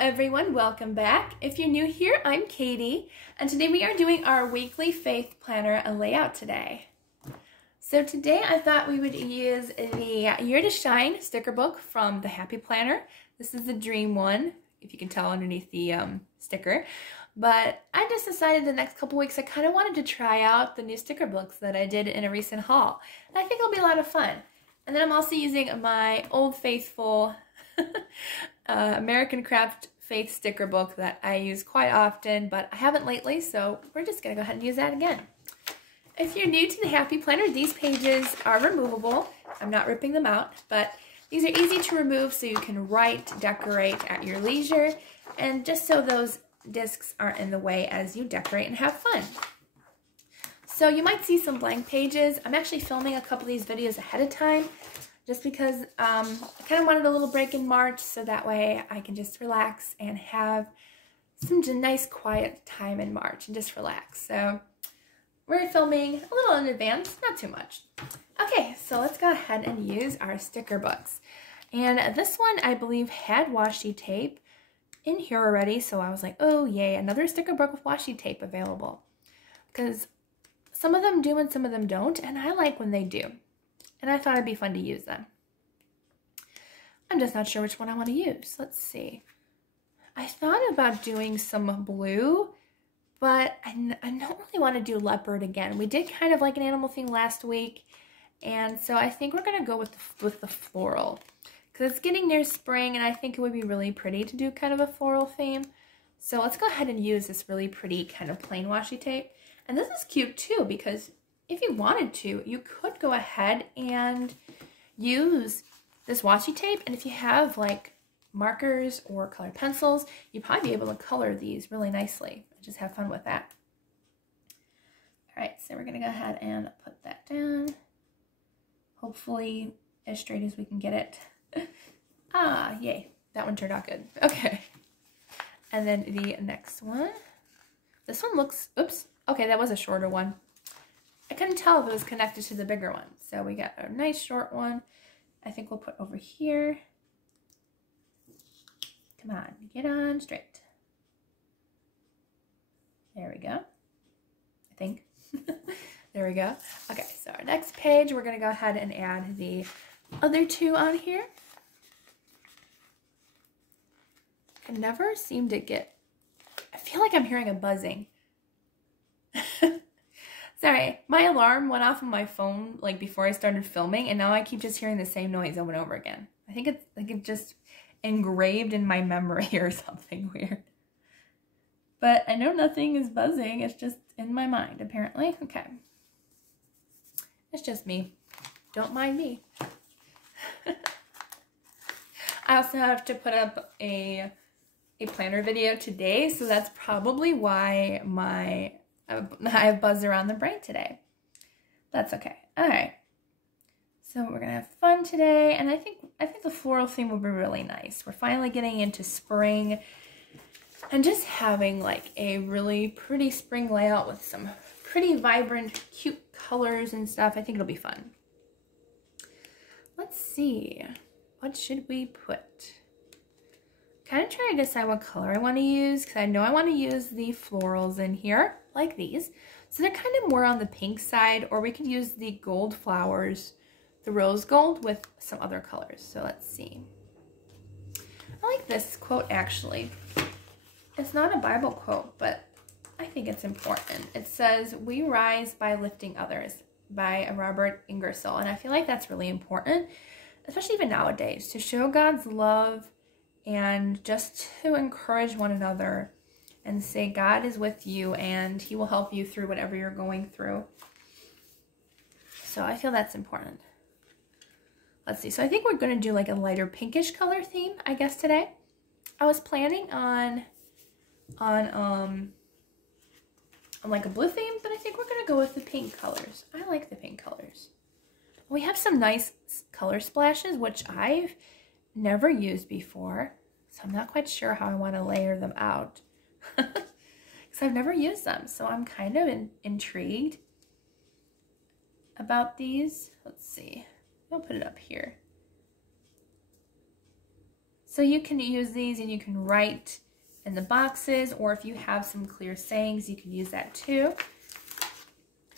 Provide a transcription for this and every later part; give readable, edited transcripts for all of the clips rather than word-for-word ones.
everyone, welcome back. If you're new here, I'm Katie, and today we are doing our weekly faith planner layout today. So today I thought we would use the Year to Shine sticker book from the Happy Planner. This is the dream one, if you can tell underneath the sticker. But I just decided the next couple weeks I kind of wanted to try out the new sticker books that I did in a recent haul. And I think it'll be a lot of fun. And then I'm also using my Old Faithful American Craft Faith sticker book that I use quite often, but I haven't lately, so we're just going to go ahead and use that again. If you're new to the Happy Planner, these pages are removable. I'm not ripping them out, but these are easy to remove so you can write, decorate at your leisure, and just so those discs aren't in the way as you decorate and have fun. So you might see some blank pages. I'm actually filming a couple of these videos ahead of time just because I kind of wanted a little break in March so that way I can just relax and have some nice quiet time in March and just relax. So we're filming a little in advance, not too much. Okay, so let's go ahead and use our sticker books. And this one I believe had washi tape in here already, so I was like, oh yay, another sticker book with washi tape available. Because some of them do and some of them don't, and I like when they do. And I thought it'd be fun to use them. I'm just not sure which one I want to use. Let's see. I thought about doing some blue, but I don't really want to do leopard again. We did kind of like an animal theme last week, and so I think we're going to go with the floral. Because it's getting near spring, and I think it would be really pretty to do kind of a floral theme. So let's go ahead and use this really pretty kind of plain washi tape. And this is cute too, because if you wanted to, you could go ahead and use this washi tape. And if you have like markers or colored pencils, you'd probably be able to color these really nicely. Just have fun with that. All right, so we're gonna go ahead and put that down. Hopefully as straight as we can get it. Ah, yay, that one turned out good. Okay, and then the next one. This one looks, oops, okay, that was a shorter one. I couldn't tell if it was connected to the bigger one. So we got a nice short one. I think we'll put over here. Come on, get on straight. There we go. I think. There we go. Okay, so our next page, we're gonna go ahead and add the other two on here. I never seem to get, I feel like I'm hearing a buzzing. Sorry, my alarm went off on my phone like before I started filming, and now I keep just hearing the same noise over and over again. I think it's like it just engraved in my memory or something weird. But I know nothing is buzzing, it's just in my mind apparently. Okay. It's just me. Don't mind me. I also have to put up a planner video today, so that's probably why I have buzz around the brain today. That's okay. All right. So we're gonna have fun today, and I think the floral theme will be really nice. We're finally getting into spring, and just having like a really pretty spring layout with some pretty vibrant, cute colors and stuff. I think it'll be fun. Let's see. What should we put? Kind of trying to decide what color I want to use, because I know I want to use the florals in here, like these. So they're kind of more on the pink side, or we could use the gold flowers, the rose gold, with some other colors. So let's see. I like this quote actually. It's not a Bible quote, but I think it's important. It says, "We rise by lifting others," by Robert Ingersoll. And I feel like that's really important, especially even nowadays, to show God's love and just to encourage one another and say God is with you and he will help you through whatever you're going through. So I feel that's important. Let's see. So I think we're going to do like a lighter pinkish color theme, I guess, today. I was planning on like a blue theme, but I think we're going to go with the pink colors. I like the pink colors. We have some nice color splashes, which I've never used before, so I'm not quite sure how I want to layer them out because I've never used them, so I'm kind of intrigued about these. Let's see, I'll put it up here. So you can use these and you can write in the boxes, or if you have some clear sayings, you can use that too.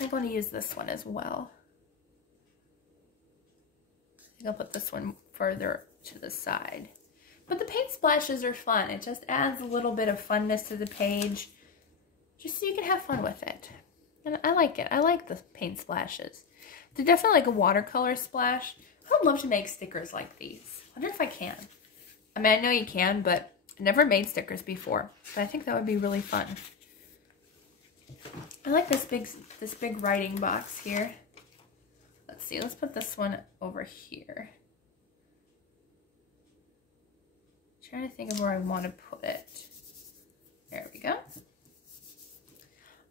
I'm going to use this one as well. I think I'll put this one further to the side. But the paint splashes are fun. It just adds a little bit of funness to the page, just so you can have fun with it. And I like it. I like the paint splashes. They're definitely like a watercolor splash. I would love to make stickers like these. I wonder if I can. I mean, I know you can, but I never made stickers before. But I think that would be really fun. I like this big writing box here. Let's see. Let's put this one over here. Trying to think of where I want to put it. There we go.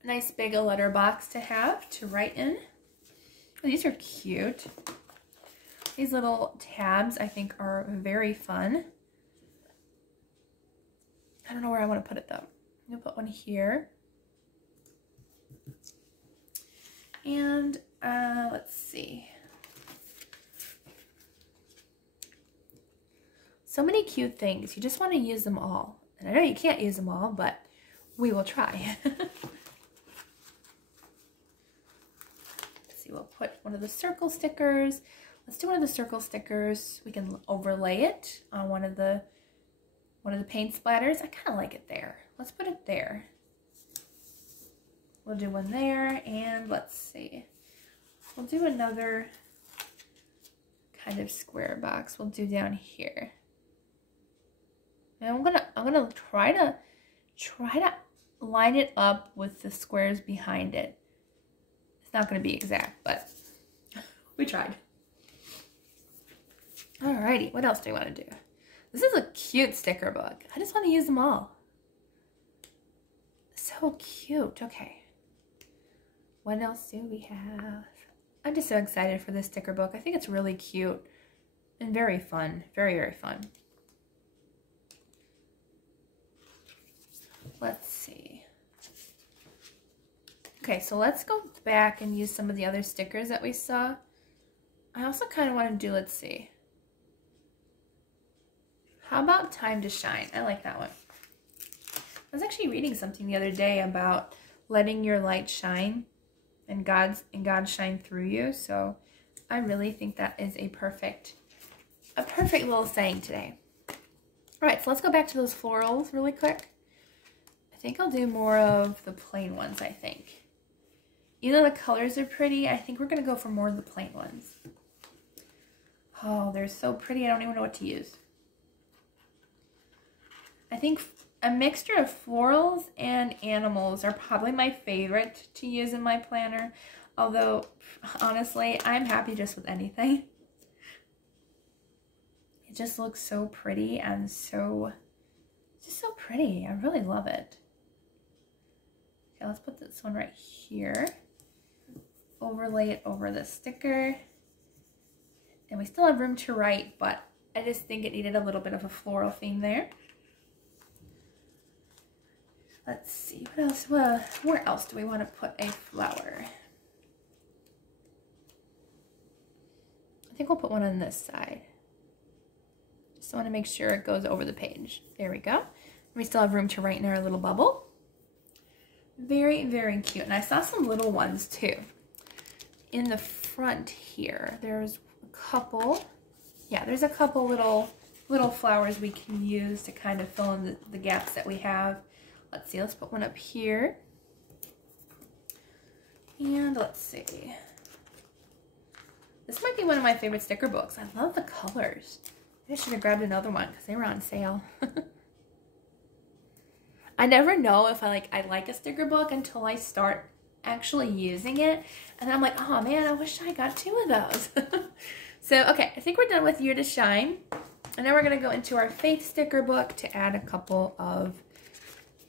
A nice big letter box to have to write in. Oh, these are cute. These little tabs I think are very fun. I don't know where I want to put it though. I'm going to put one here. And let's see. So many cute things. You just want to use them all. And I know you can't use them all, but we will try. Let's see, we'll put one of the circle stickers. Let's do one of the circle stickers. We can overlay it on one of the paint splatters. I kind of like it there. Let's put it there. We'll do one there, and let's see. We'll do another kind of square box. We'll do down here. And I'm gonna try to line it up with the squares behind it. It's not gonna be exact, but we tried. Alrighty, what else do we want to do? This is a cute sticker book. I just want to use them all. So cute. Okay. What else do we have? I'm just so excited for this sticker book. I think it's really cute and very fun. Very, very fun. Let's see. Okay, so let's go back and use some of the other stickers that we saw. I also kind of want to do, let's see. How about Time to Shine? I like that one. I was actually reading something the other day about letting your light shine and God shine through you. So I really think that is a perfect little saying today. All right, so let's go back to those florals really quick. I think I'll do more of the plain ones, I think. Even though the colors are pretty, I think we're going to go for more of the plain ones. Oh, they're so pretty. I don't even know what to use. I think a mixture of florals and animals are probably my favorite to use in my planner. Although, honestly, I'm happy just with anything. It just looks so pretty and just so pretty. I really love it. Okay, let's put this one right here. Overlay it over the sticker. And we still have room to write, but I just think it needed a little bit of a floral theme there. Let's see, what else? Well, where else do we want to put a flower? I think we'll put one on this side. Just want to make sure it goes over the page. There we go. We still have room to write in our little bubble. Very, very cute. And I saw some little ones too. In the front here, there's a couple. Yeah, there's a couple little flowers we can use to kind of fill in the gaps that we have. Let's see, let's put one up here. And let's see. This might be one of my favorite sticker books. I love the colors. I should have grabbed another one because they were on sale. I never know if I like a sticker book until I start actually using it. And then I'm like, oh man, I wish I got 2 of those. So, okay, I think we're done with Year to Shine. And now we're going to go into our Faith sticker book to add a couple of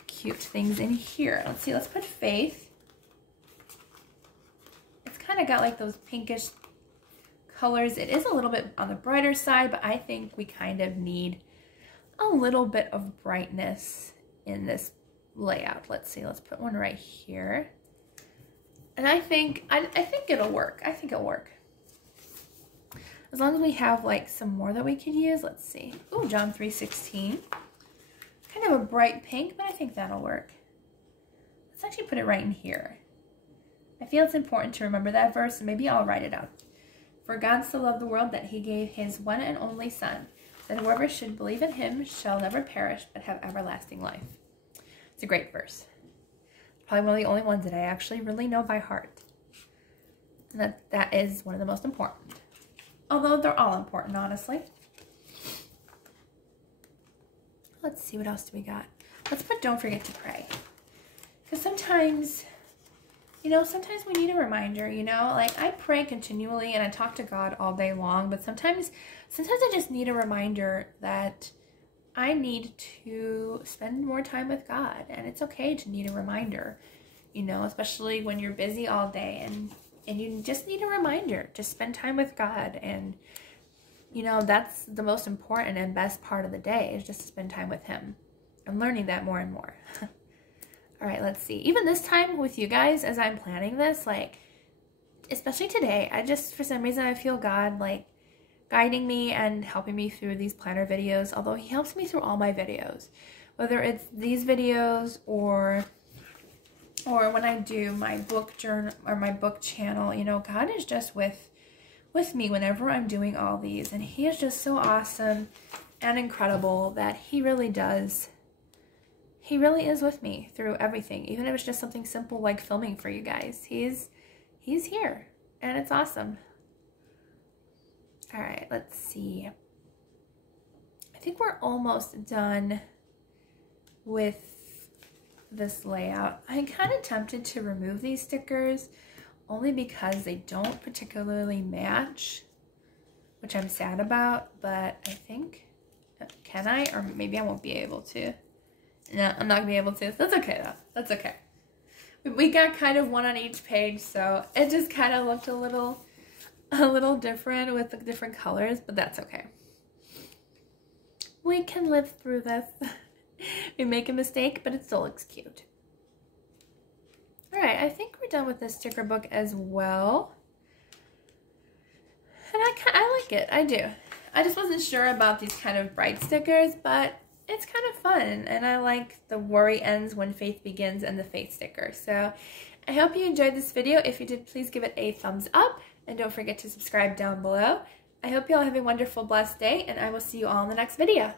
cute things in here. Let's see, let's put Faith. It's kind of got like those pinkish colors. It is a little bit on the brighter side, but I think we kind of need a little bit of brightness in this layout. Let's see, let's put one right here. And I think it'll work. I think it'll work. As long as we have like some more that we could use. Let's see. Oh, John 3:16. Kind of a bright pink, but I think that'll work. Let's actually put it right in here. I feel it's important to remember that verse, and maybe I'll write it out. For God so loved the world that he gave his one and only Son, that whoever should believe in him shall never perish, but have everlasting life. It's a great verse. Probably one of the only ones that I actually really know by heart. And that is one of the most important. Although they're all important, honestly. Let's see, what else do we got? Let's put don't forget to pray. Because sometimes, you know, sometimes we need a reminder, you know? Like, I pray continually and I talk to God all day long, but sometimes I just need a reminder that I need to spend more time with God. And it's okay to need a reminder, you know, especially when you're busy all day and you just need a reminder to spend time with God. And, you know, that's the most important and best part of the day, is just to spend time with him. I'm learning that more and more. All right, let's see. Even this time with you guys, as I'm planning this, like, especially today, I just, for some reason, I feel God, like, guiding me and helping me through these planner videos, although he helps me through all my videos. Whether it's these videos or when I do my book journal or my book channel, you know, God is just with me whenever I'm doing all these. And he is just so awesome and incredible that he really does. He really is with me through everything. Even if it's just something simple like filming for you guys. He's here and it's awesome. All right, let's see. I think we're almost done with this layout. I'm kind of tempted to remove these stickers only because they don't particularly match, which I'm sad about, but I think, can I? Or maybe I won't be able to. No, I'm not gonna be able to. That's okay though. That's okay. We got kind of one on each page, so it just kind of looked a little different with the different colors, but that's okay. We can live through this. We make a mistake, but it still looks cute. Alright, I think we're done with this sticker book as well. And I like it. I do. I just wasn't sure about these kind of bright stickers, but it's kind of fun. And I like the worry ends when faith begins and the faith sticker. So I hope you enjoyed this video. If you did, please give it a thumbs up. And don't forget to subscribe down below. I hope you all have a wonderful, blessed day. And I will see you all in the next video.